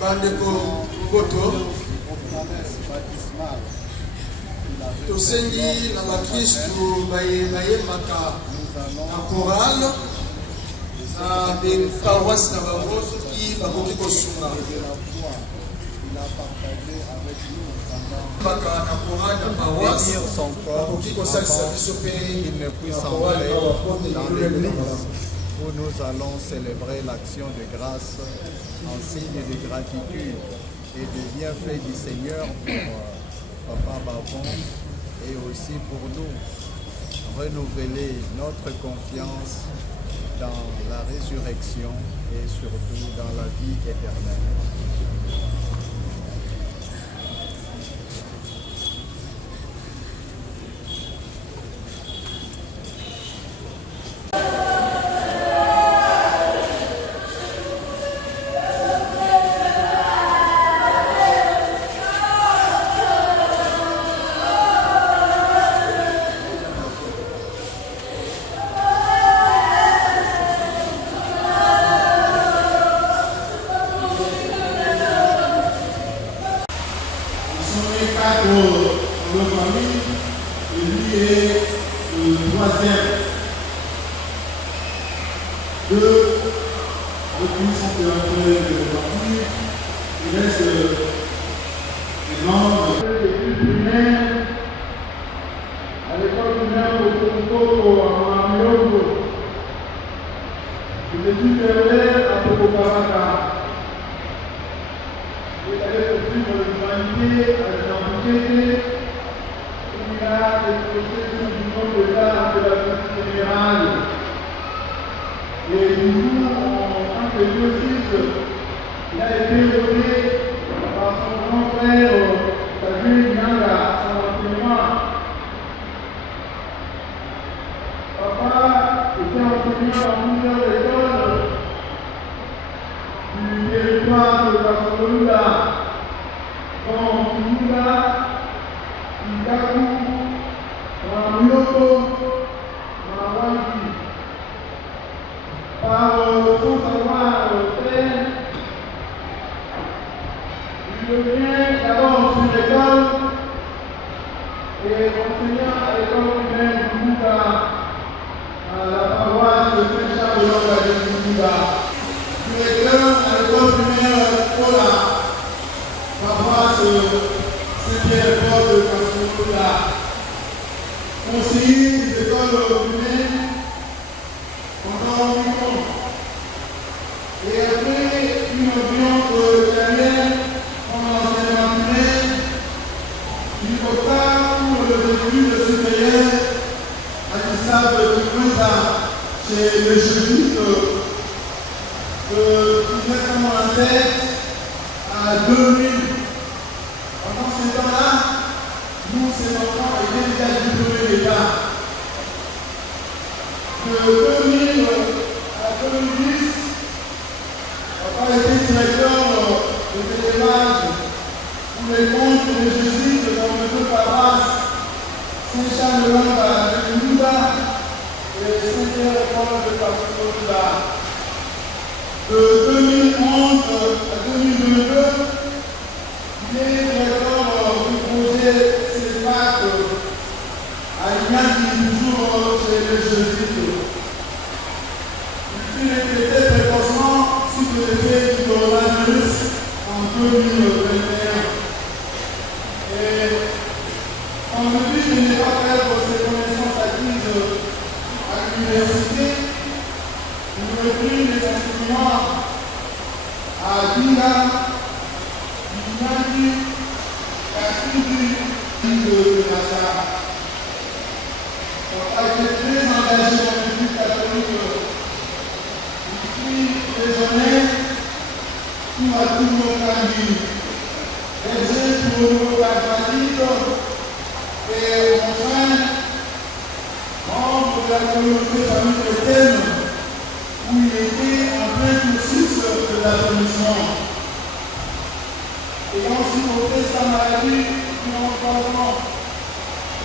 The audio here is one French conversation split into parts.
Bandeko Boto tosengi na bakristu bayembaka na chorale na paroisse na bango soki bakoki kosunga baka na chorale na paroisse bakoki kosalisa biso mpe na chorale dans l'église où nous allons célébrer l'action de grâce en signe de gratitude et de bienfait du Seigneur pour Papa Bavon et aussi pour nous renouveler notre confiance dans la résurrection et surtout dans la vie éternelle.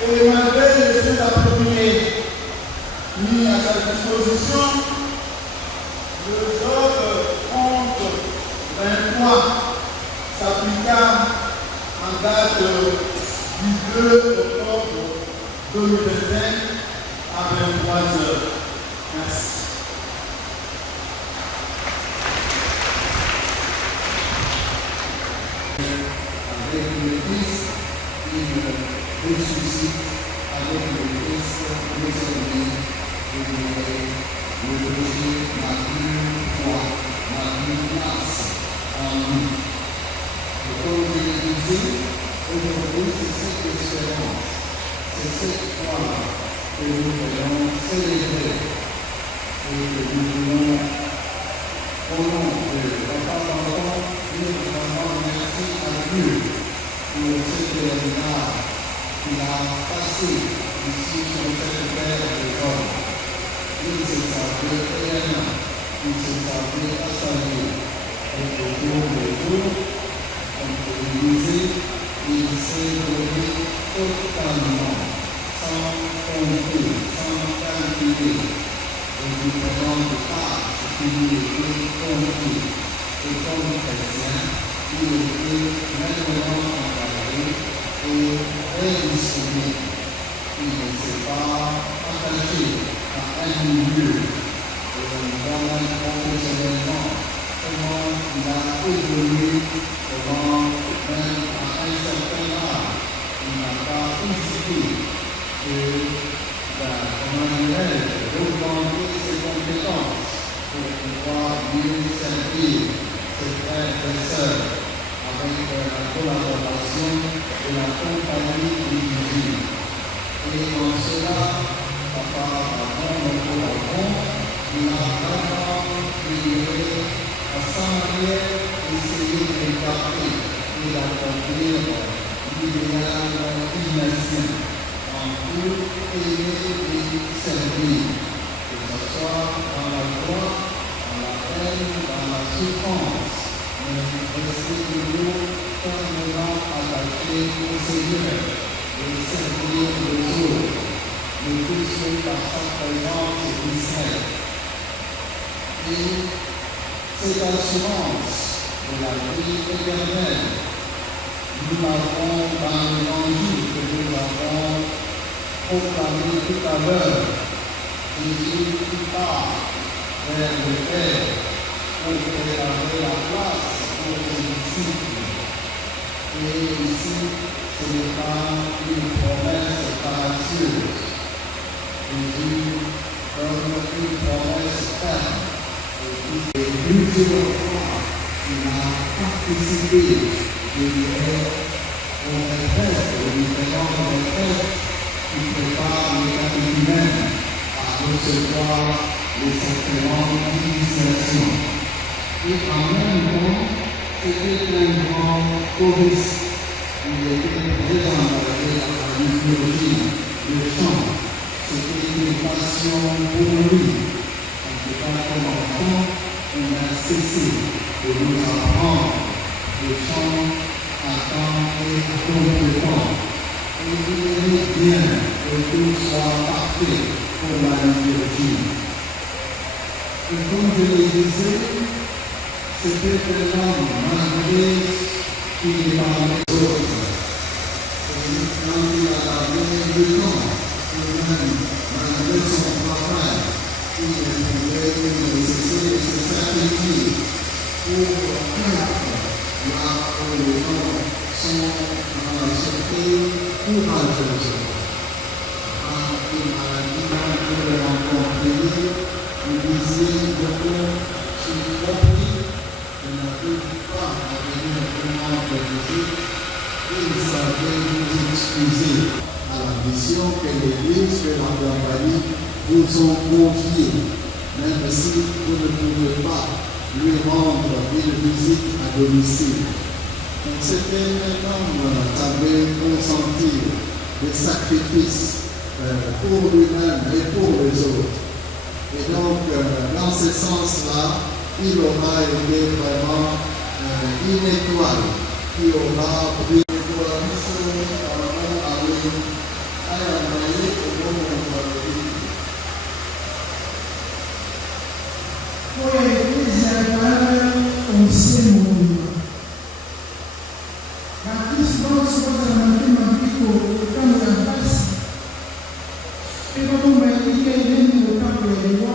Et malgré les à disposition. Le code compte 23 s'appliqua en date du 2 octobre 2025 à 23 heures. Merci. Avec le Fils, il ressuscite avec le Fils ressuscité et le péché n'a plus foi, n'a plus place en nous. Et comme je le disais, aujourd'hui c'est cette espérance, c'est cette foi que nous voulons célébrer et que nous voulons, au nom de Papa Papa, nous rendons merci à Dieu pour ce pèlerinage qu'il a passé ici sur cette terre de l'homme. Il s'est servi pleinement, il s'est servi à saluer. Et au jour le jour, comme je le disais, il s'est donné totalement, sans compter, sans calculer. Et nous prenons de part ce qui lui était confié. Et comme chrétien, il était maintenant engagé et rédiscipliné. Il ne s'est pas attaché à un milieu. Et on voit professionnellement comment il a évolué, comment même à un certain âge, il n'a pas hésité de revendiquer ses compétences pour pouvoir mieux servir ses frères et sœurs avec la collaboration de la compagnie du Jésus. Et en cela, Papa notre enfant, il a vraiment prié à sa manière d'essayer d'écarter et d'accomplir l'idéal humaniste en tout aimer et servir, que ce soit dans la joie, dans la peine, dans la souffrance, mais rester toujours fermement attaché au Seigneur et servir les autres, mais tous par sa présence d'Israël. Et cette assurance de la vie éternelle, nous l'avons dans l'évangile que nous avons proclamé tout à l'heure. Jésus qui part vers le Père pour préparer la place pour ses disciples. Et ici, ce n'est pas une promesse parasiteuse. Jésus donne une promesse ferme. Et plusieurs fois, il a participé, je dirais, aux maîtresses, aux différentes maîtresses qui préparent les catéchumènes à recevoir les sacrements d'initiation. Et en même temps, c'était un grand choriste. Il était très engagé à la liturgie, le chant. C'était une passion pour lui. En tout cas, comme enfant, on a cessé de nous apprendre le chant à temps et à contre-temps. Et il est bien que tout soit parfait pour la liturgie. Et comme je le disais, c'était un homme malgré qu'il est parmi les autres. Et quand il a parlé du temps, même malgré son travail, il ne pouvait que nécessiter de se sacrifier pour être là où les gens sont dans la sûreté courageuse. Quand une maladie peut le rencontrer, il disait beaucoup sur compris qu'il n'arrive pas à venir vraiment de visite, il savait nous excuser à la mission que l'Église, que la Campagne vous ont confiée, même si vous ne pouvez pas lui rendre une visite à domicile. Donc c'était un homme qui avait consenti des sacrifices pour lui-même et pour les autres. Et donc, dans ce sens-là, il aura été vraiment une étoile qui aura brillé pour la mission à oyo eklezia ekala onsemolima bakristu bonso bazala na mpe mabiko lokambo ya mpasi mpe babomba elika elenge lokambo ya liwa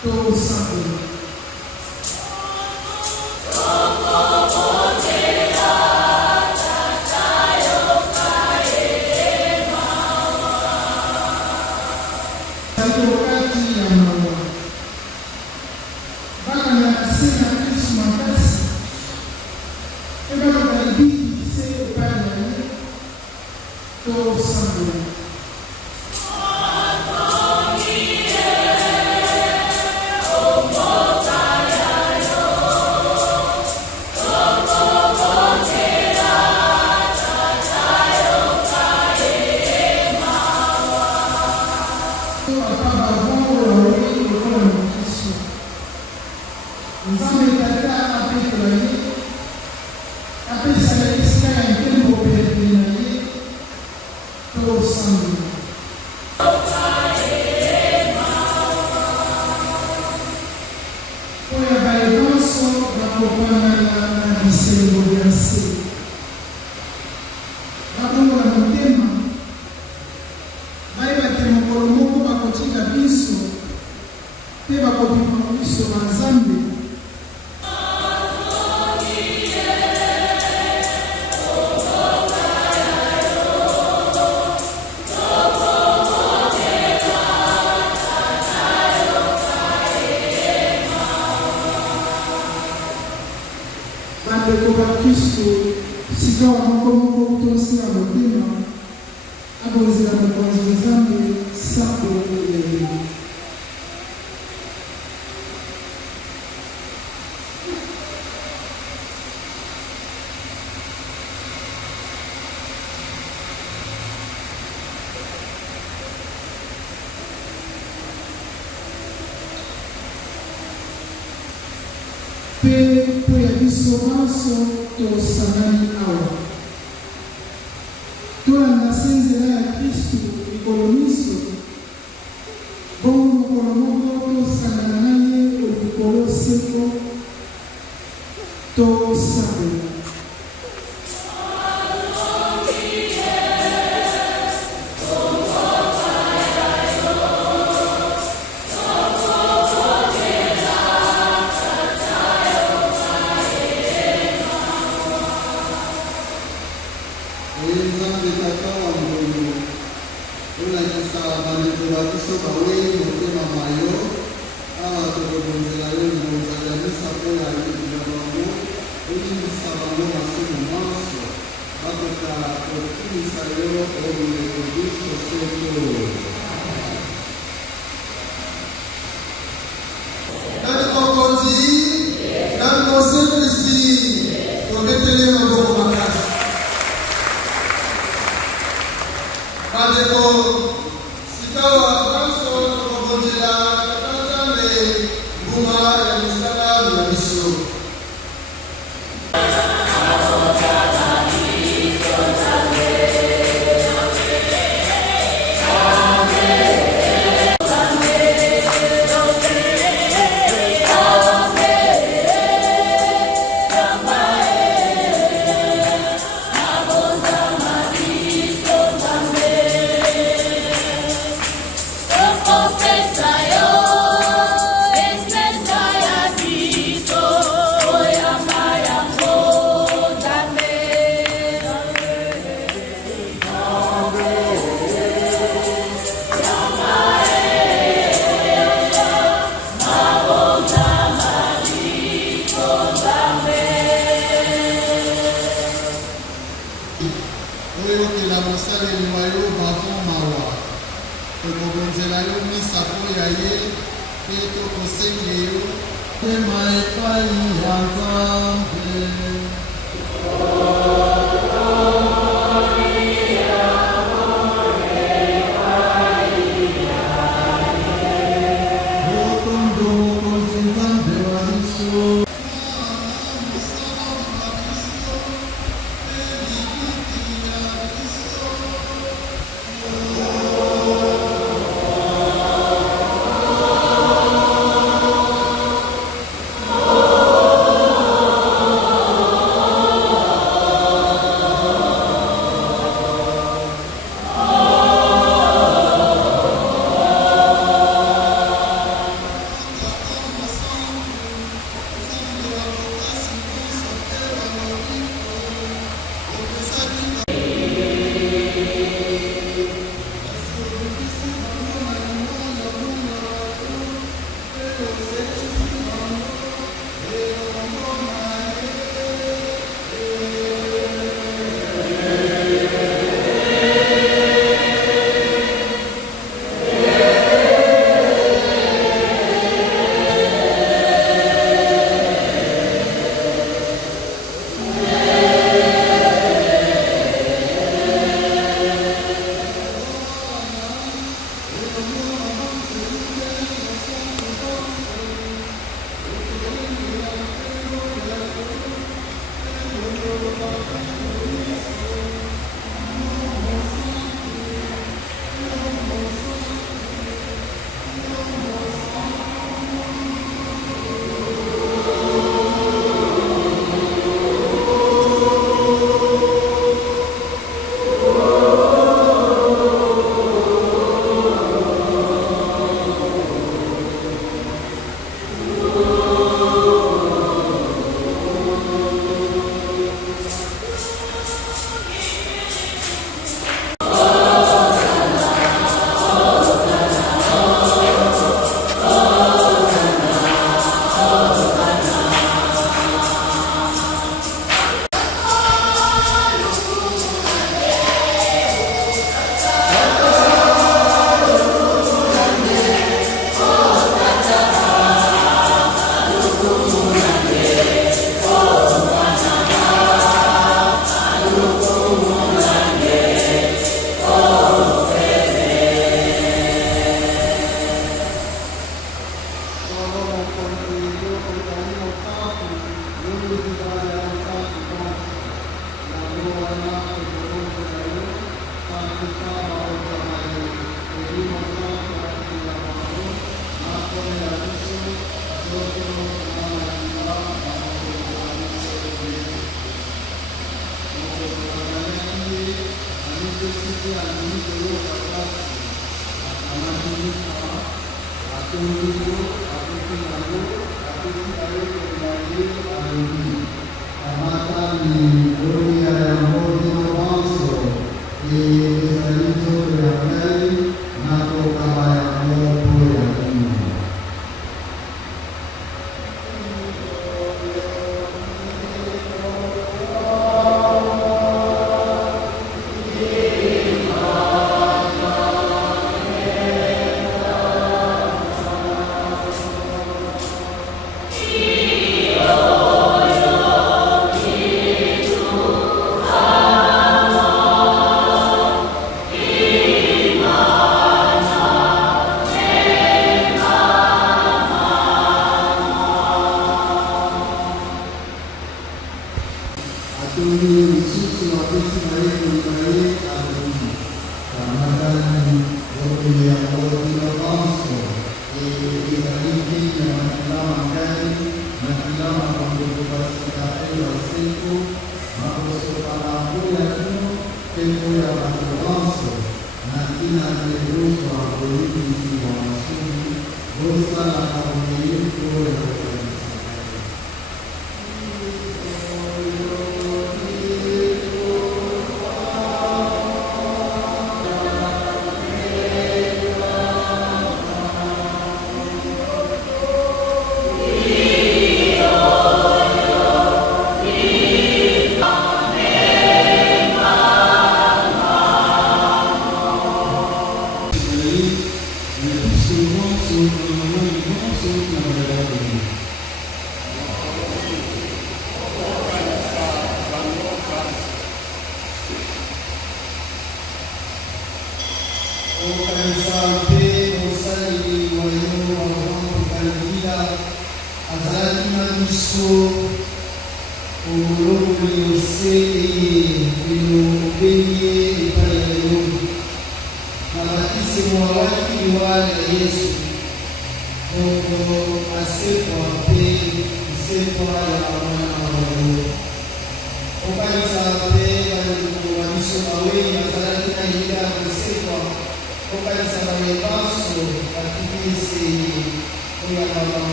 tosakola mpe mpo ya biso nyonso tosangani awa tolanda se nzela ya kristu mikolo miso bongo mokolo moko tosangana na ye likolo seko tosabela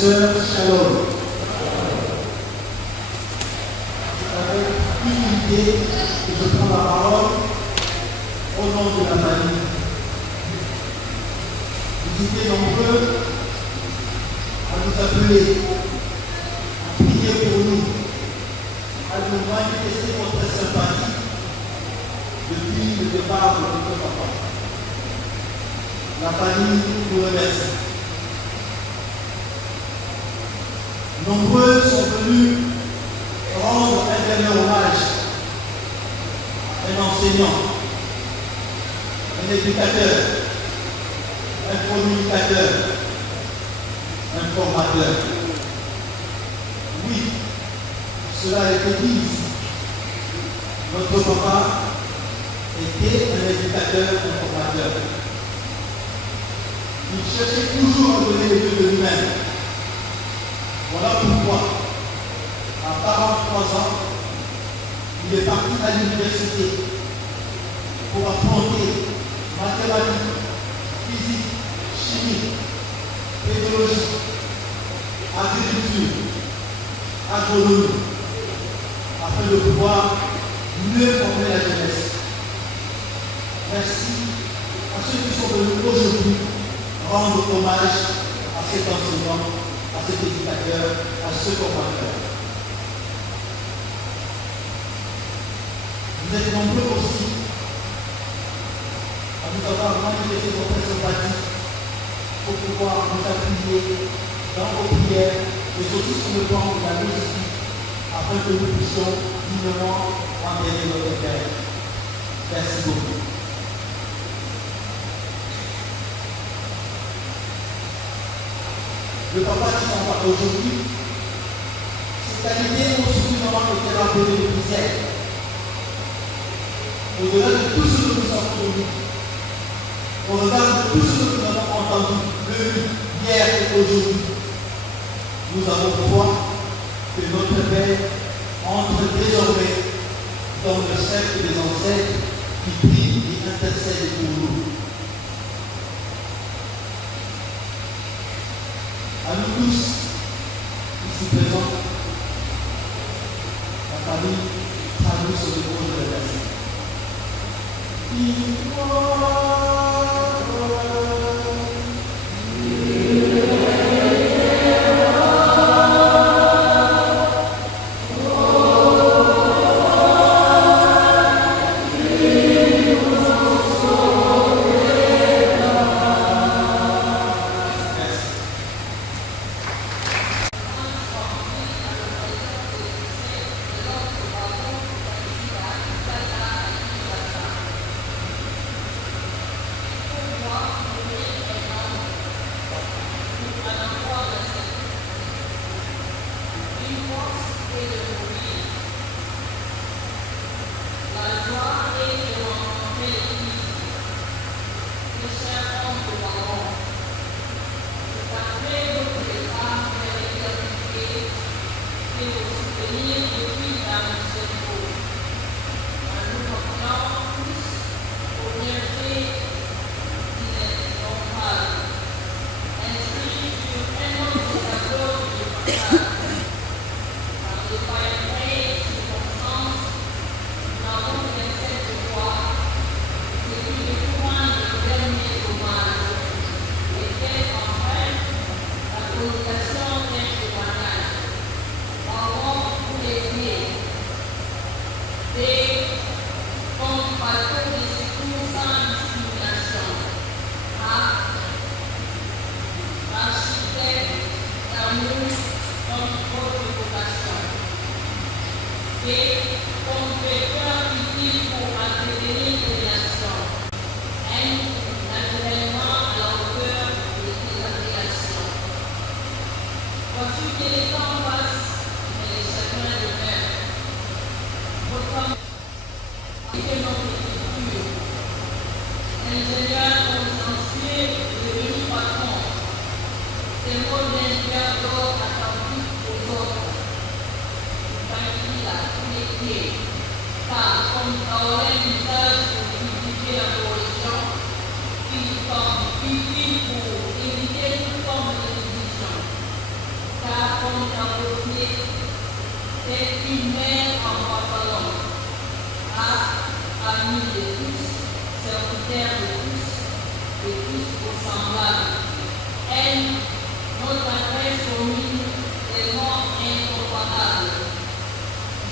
sœurs, shalom. Avec humilité, je prends la parole au nom de la famille. Vous étiez nombreux à nous appeler, à prier pour nous, à nous manifester votre sympathie depuis le départ de notre papa. La famille nous remercie. Nombreux sont venus rendre un dernier hommage à un enseignant, un éducateur, un communicateur, un formateur. Oui, cela a été dit. Notre papa était un éducateur, un formateur. Il cherchait toujours à donner le mieux de lui-même. Voilà pourquoi, à 43 ans, il est parti à l'université pour affronter mathématiques, physique, chimie, pédologie, agriculture, agronomie, afin de pouvoir mieux former la jeunesse. Merci à ceux qui sont venus aujourd'hui rendre hommage à cet enseignant, à cet éducateur, à ce formateur. Vous êtes nombreux aussi à nous avoir manifesté votre sympathie pour pouvoir nous appuyer dans vos prières, mais aussi sur le plan de la logistique, afin que nous puissions dignement enterrer notre Père. Merci beaucoup. Le papa qui s'en va aujourd'hui, ses qualités ont suffisamment été rappelées de misère. Au-delà de tout ce que nous avons connu, au regard de tout ce que nous avons entendu hier et aujourd'hui, nous avons foi que notre Père entre désormais dans le cercle des ancêtres qui prient et intercèdent pour nous. À nous tous, ici présents, la famille traduit ce mot de la verset. dignitaire de tous et tous aux semblables. Elle, notre adresse commune, est mort incomparable.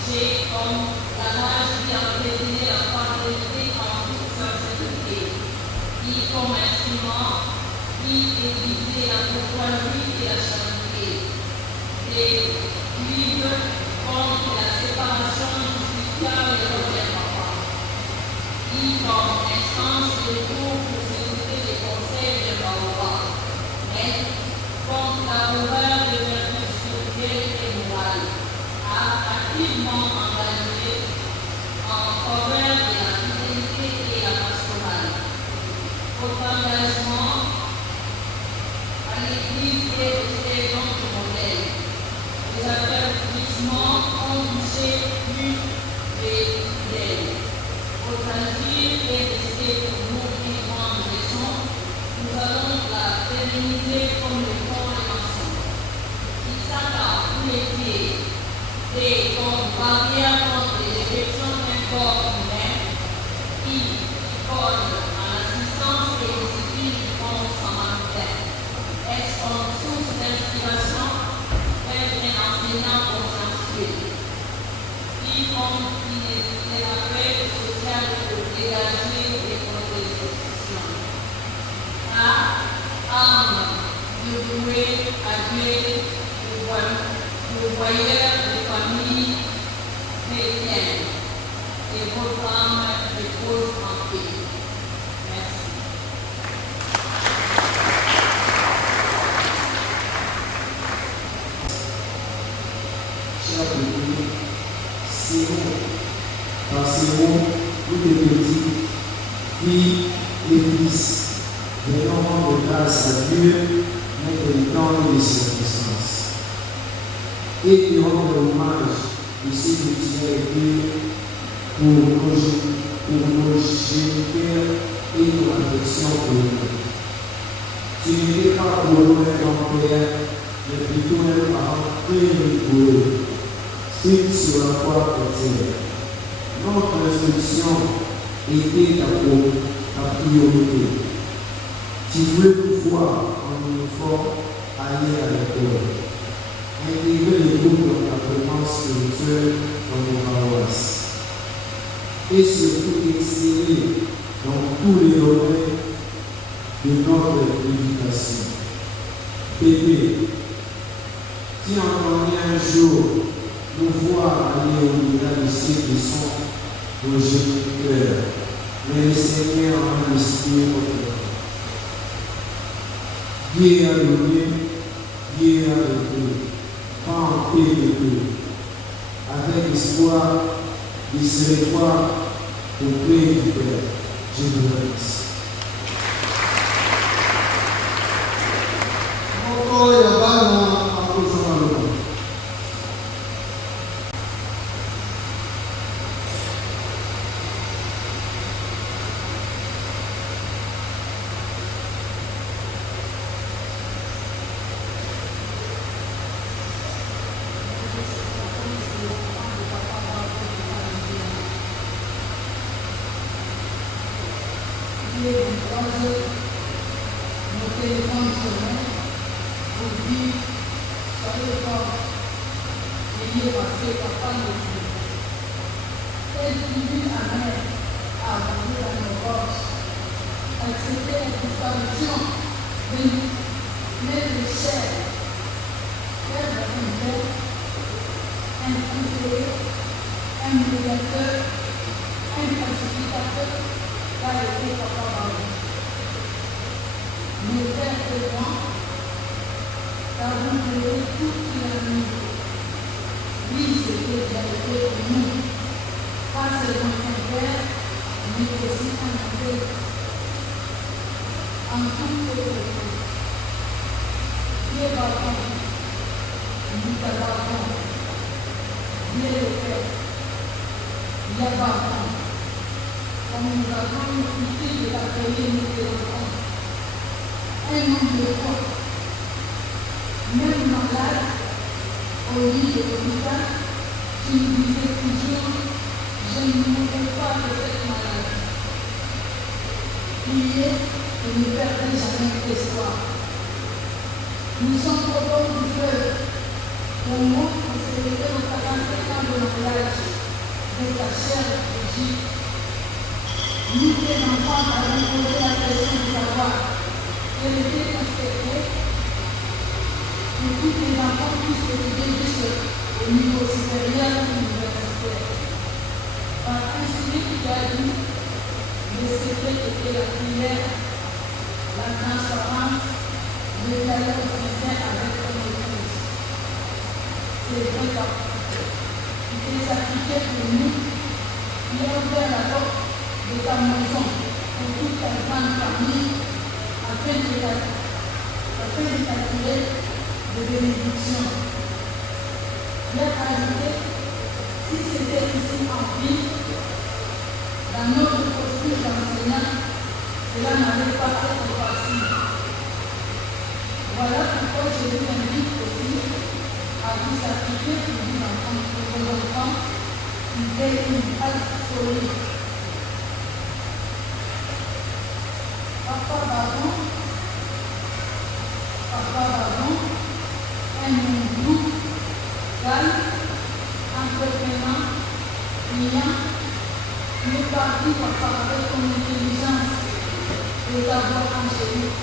J'ai comme la rage qui a présidé la fraternité en toute sincérité, qui comme instrument, qui aiguisait la courtoisie et la charité, et libre contre la séparation justiciable et l'environnement, qui comme instance de cours pour s'écouter les conseils de Baoba, mais contre la horreur de vertu spirituelle et morale, a activement engagé en faveur de la fidélité et la pastorale. Votre engagement à l'Église est resté notre modèle. Les accomplissements ont touché plus de fidèles. Votre agir est resté pour nous une grande leçon. Nous allons la pérenniser comme le font les maçons. Il s'attend tous les pieds et comme barrière contre les élections d'un corps humain qui code en assistance et discipline du monde samaritain. Est-ce une source d'inspiration? Est-ce un enseignant consciencieux qui comme inespéré social pour dégager les contre-exécutions? Âme dévouée à Dieu, le voyeur de famille chrétienne, et votre âme repose en paix. Merci. Chers amis, c'est bon. Dans ces mots, vous les petits, filles et fils, venons rendre grâce à Dieu, notre temps et des circonstances. Et de rendre hommage de ces petits Dieu pour nos géniteurs et pour l'affection pour nous. Tu n'étais pas pour nous un grand-père, mais plutôt un parent très rigoureux, suite sur la foi chrétienne. Notre instruction était ta priorité. Tu voulais pouvoir, en uniforme, aller à l'école. Intégrer les groupes d'encadrement spirituel dans nos paroisses. Et surtout exceller dans tous les domaines de notre éducation. Bébé, qui entendait un jour nous voir aller au-delà de ceux qui sont nos géniteurs, mais le Seigneur a inspiré notre cœur. Dieu a donné, Dieu a donné, pas en paix de Dieu, avec espoir, il serait quoi auprès du Père. Je vous remercie. Nos téléphones sonnent pour dire, soyez forts, ayez passé papa le Dieu. Elle divine amère a vendu à nos forces. Accepter la disparition de notre chair, faire un père, un conseiller, un médiateur, un pacificateur, va aider papa Baou. Mes frères et moi, car vous verrez toute l'amour. Oui, c'est que j'ai été pour nous. Pas seulement un père, mais aussi un frère. En tout cas, Dieu va prendre. Nous t'avons. Dieu le Père. Il va prendre. Comme nous avons écouté de l'accueillir nos enfants. Un homme de foi, même malade, au lit de l'hôpital, qui nous disait toujours, je ne mourrai pas de cette maladie. priez et ne perdez jamais l'espoir. Nous sommes au bord du fleuve. Pour nous, pour célébrer nos 45 ans de mariage de la chère Brigitte. Nous, les enfants, avons posé la question de savoir quel était respecté pour tous les enfants puissent étudier jusqu'au niveau supérieur universitaire. Par un sujet qui a dit le secret était la prière, la transparence, le dialogue sincère avec ton épouse. C'est vrai qu'il t'est sacrifié pour nous, il a ouvert la porte de ta maison pour toute ta grande famille afin de t'attirer de bénédictions. Il a ajouté, si c'était ici en ville, dans notre posture d'enseignant, cela n'allait pas être facile. Voilà pourquoi je vous invite aussi à vous sacrifier pour vos enfants qui veillent une base solide. Papa Baron, un groupe calme, entreprenant, brillant, qui est parti par avec ton intelligence et ta voix angélique.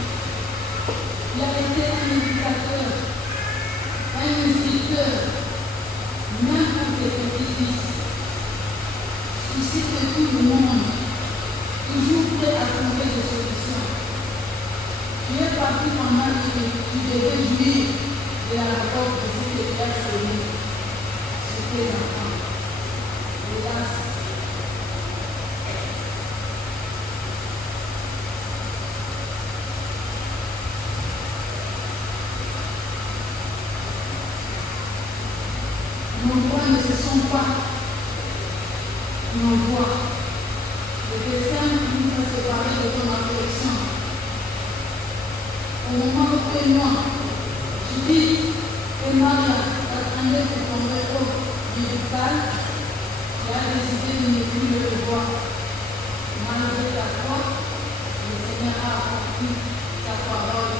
Il a été un éducateur, un instructeur, même pour tes petits-fils. Ici, que tout le monde, toujours prêt à trouver des solutions. Tu es parti pendant que tu devais jouir de la rapport de ce que tu as connu sur tes enfants. Hélas, nos voix ne se sont pas nos voix. Le destin nous a séparés de ton affection. Au moment où tu es moi, Judith et Maria attendaient pour ton retour médical, tu as décidé de ne plus le revoir. Malgré ta foi, le Seigneur a accompli sa parole.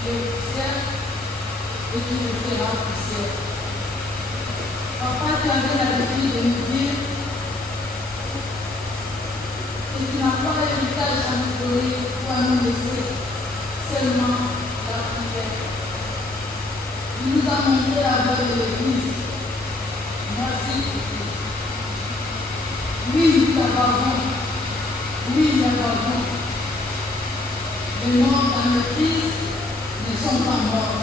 Tu es poussière et tu le feras poussière. Papa, tu avais l'habitude de nous dire que tu n'as pas l'héritage à nous donner ou à nous laisser, seulement la prière. Tu nous as montré la voie de l'Église. Merci. Oui, nous t'avons. Oui, nous avons. Les morts dans le Christ ne sont pas morts,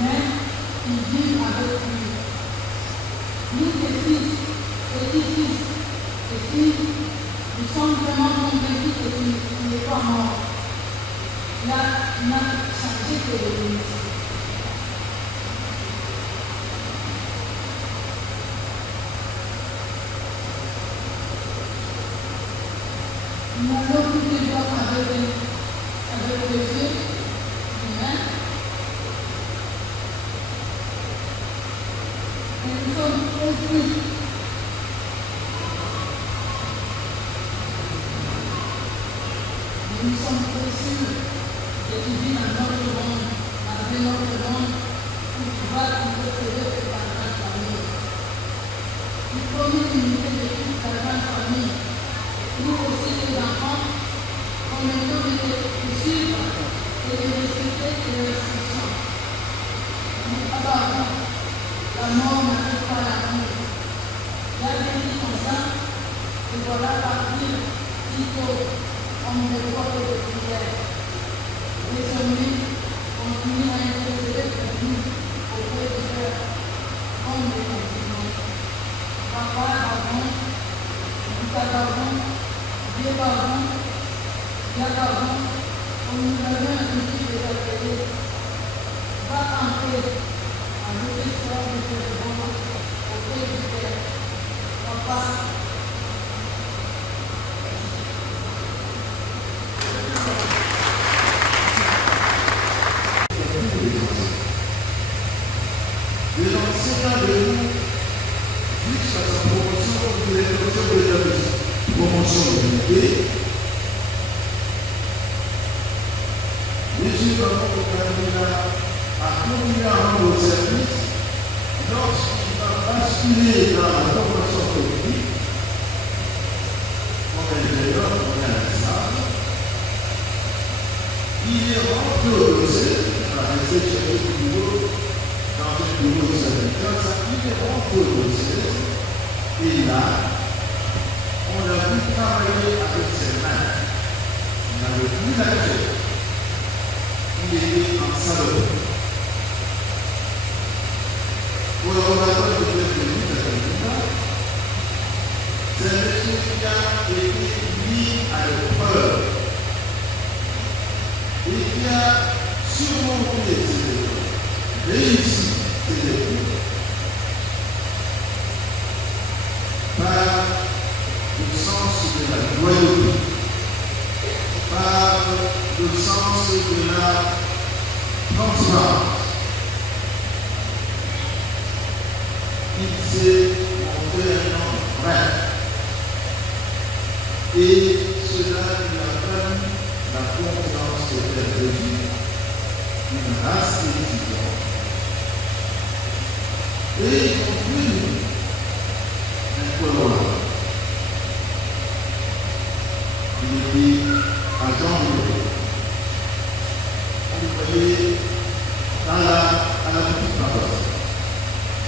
mais ils vivent avec lui. Nous, tes fils, petits-fils et filles, nous sommes vraiment convaincus que tu n'es pas mort. Là, tu n'as changé que l'Église. Nous allons tous les voir avec les yeux humains. Et nous sommes construits. Nous sommes précieux de vivre dans notre monde, avec notre monde, où tu vas nous recevoir par ta grande famille. Tu promets l'unité de toute ta grande famille. Nous aussi, les enfants, promettons de te suivre et de respecter tes restrictions. Nous abordons. La mort n'arrive pas à l'amour. Il a béni ton sang, et voilà partir sitôt en devoir de prière. Désormais, continue à intercéder pour nous auprès du Père, comme des continents. Papa, avant, nous t'avons. Dieu pardon, comme nous avons un petit de t'appeler, va en paix, avec l'espoir de te rendre auprès du Père. Papa, de l'enseignant de nous jusqu'à sa promotion, comme vous l'avez dit, promotion de l'unité, Dieu va nous conduire à continuer à rendre service lorsqu'il va basculer dans la formation technique, comme ingénieur, comme responsable. Il est rentré au dossier, à la réception du bureau, dans un bureau de serviteur, il est rentré au dossier, et là, on a vu travailler avec ses mains. Il n'avait plus la tête. Il était en salon. Pour le collaborateur de l'Église de la c'est un monsieur qui a été mis à l'épreuve et qui a surmonté ses épreuves, réussi ses épreuves par le sens de la loyauté, par le sens de la transparence. Il s'est montré un homme vrai. Et cela lui a donné la confiance de faire de Dieu, une race d'étudiants. Et ils ont pris un collaborateur. Il était agent de l'État. On le voyait à la petite paroisse.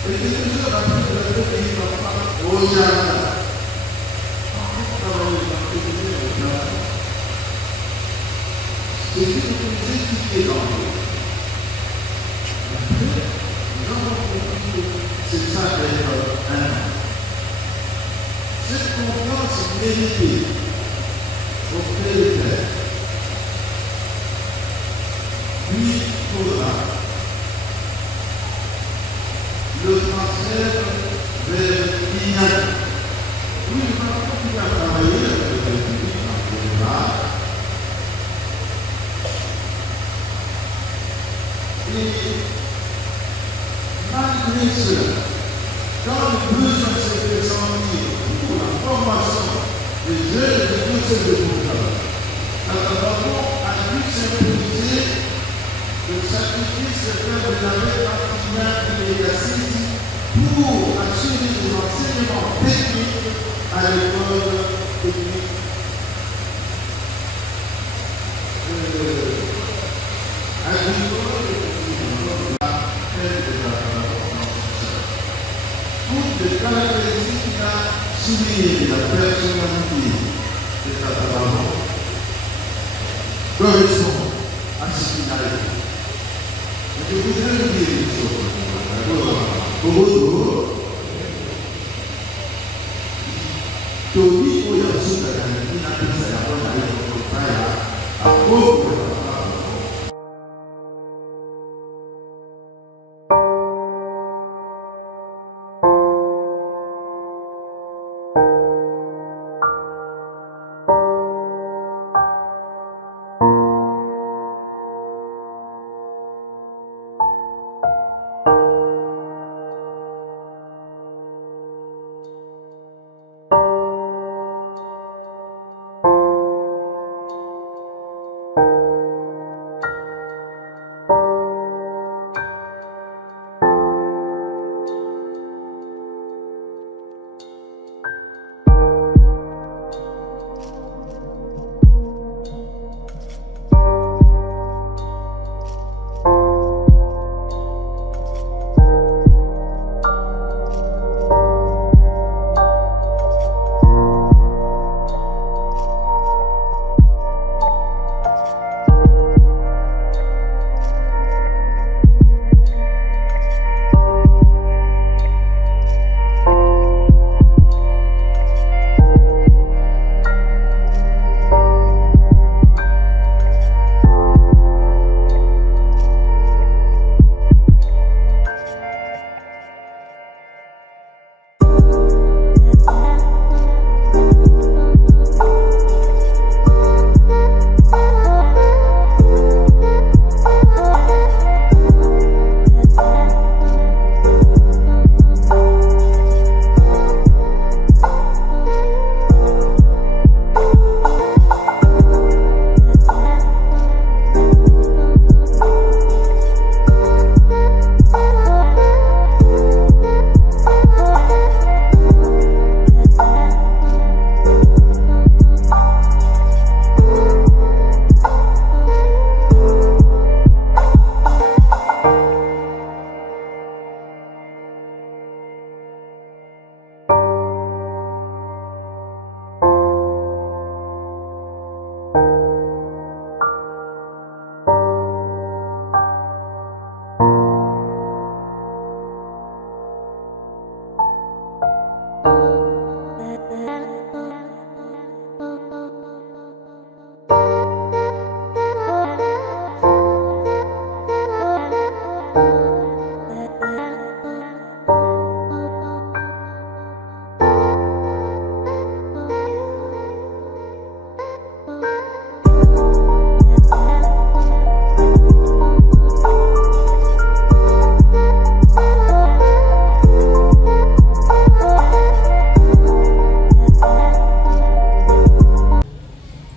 Et quelque chose a pris de la pays d'enfants au jardin. C'est une qui est dans l'eau. C'est ça d'être un homme. Cette confiance méritée auprès de Père lui faudra le transfert vers l'INA. Oui, il va continuer à travailler avec le public en général. Et malgré cela, quand le besoin s'est fait sentir pour la formation des jeunes et des conseils de programme, nous a dû s'imposer le sacrifice de faire de l'arrêt particulier et l'exercice pour assurer des enseignements techniques à l'école technique agricole et toutes les caractéristiques qui a souligné la personnalité de Tatabaro correspondent à ce qu'il a été. Je voudrais vous dire une chose. Bonjour. Tony Oyasuka, il n'a pas sa bonne à l'époque. Thank you.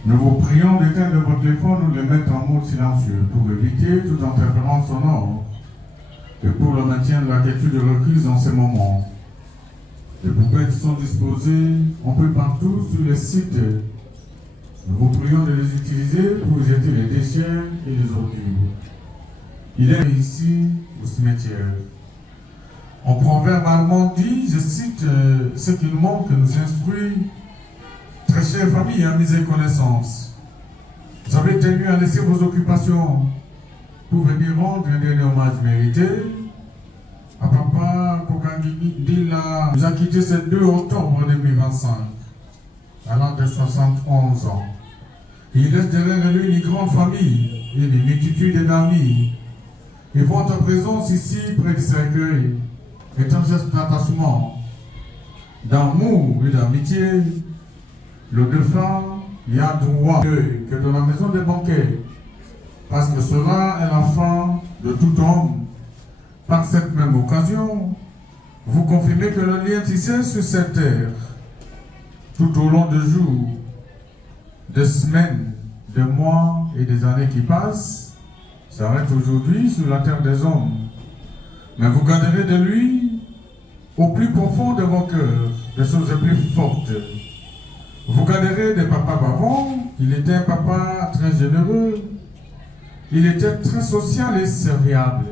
Nous vous prions d'éteindre votre téléphone ou de le mettre en mode silencieux pour éviter toute interférence sonore et pour le maintien de la quiétude requise en ces moments. Les poubelles sont disposées un peu partout sur les sites. Nous vous prions de les utiliser pour jeter les déchets et les ordures. Il est ici au cimetière. En proverbe allemand dit, je cite, ce qui nous manque nous instruit. Très chère famille, amis et connaissances, vous avez tenu à laisser vos occupations pour venir rendre un dernier hommage mérité à Papa Kokangini Dila. Nous a quitté ce 2 octobre 2025, à l'âge de 71 ans. Il laisse derrière lui une grande famille et une multitude d'amis. Et votre présence ici, près du cercueil, est un geste d'attachement, d'amour et d'amitié. Le défunt y a droit que dans la maison des banquets, parce que cela est la fin de tout homme. Par cette même occasion, vous confirmez que le lien tissé sur cette terre, tout au long des jours, des semaines, des mois et des années qui passent, s'arrête aujourd'hui sur la terre des hommes. Mais vous garderez de lui, au plus profond de vos cœurs, des choses les plus fortes. Vous garderez de Papa Bavon. Il était un papa très généreux. Il était très social et serviable.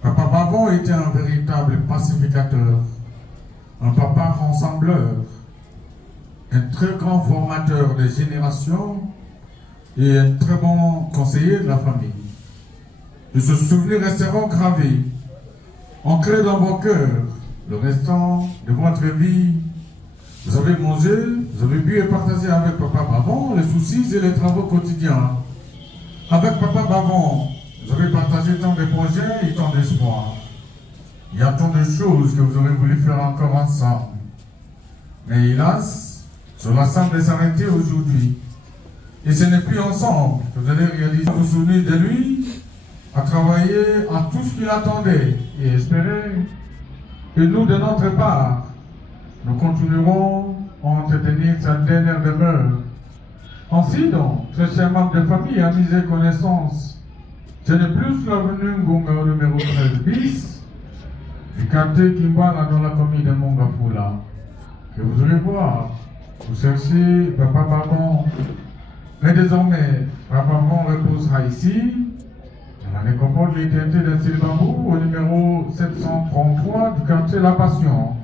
Papa Bavon était un véritable pacificateur, un papa rassembleur, un très grand formateur des générations et un très bon conseiller de la famille. De ce souvenir resteront gravés, ancrés dans vos cœurs, le restant de votre vie. Vous avez mangé, vous avez bu et partagé avec Papa Bavon les soucis et les travaux quotidiens. Avec Papa Bavon, vous avez partagé tant de projets et tant d'espoirs. Il y a tant de choses que vous aurez voulu faire encore ensemble. Mais hélas, cela semble s'arrêter aujourd'hui. Et ce n'est plus ensemble que vous allez réaliser. Vous vous souvenez de lui, à travailler à tout ce qu'il attendait et espérait. Et nous, de notre part, nous continuerons à entretenir sa dernière demeure. Ainsi donc, très chers membres de famille, amis et connaissances, ce n'est plus l'avenue Ngonga au numéro 13 bis du quartier Kimbala dans la commune de Mongafula que vous allez voir. Vous cherchez Papa Bavon. Mais désormais, Papa Bavon reposera ici, dans la nécropole de l'éternité de Silbambou, au numéro 733 du quartier La Passion.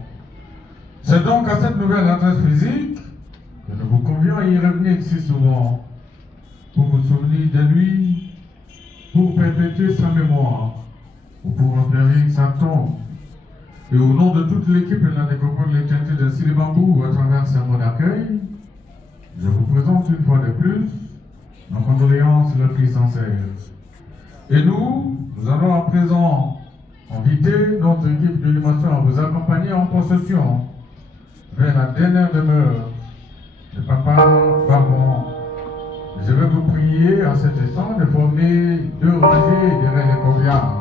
C'est donc à cette nouvelle adresse physique que nous vous convions à y revenir si souvent pour vous souvenir de lui, pour perpétuer sa mémoire ou pour enterrer sa tombe. Et au nom de toute l'équipe de la nécropole de l'éternité de Silbambou, à travers ce mot d'accueil, je vous présente une fois de plus nos condoléances les plus sincères. Et nous allons à présent inviter notre équipe d'animation à vous accompagner en procession vers la dernière demeure de Papa Bavon. Je vais vous prier à cet instant de former 2 rangées derrière les corbillards.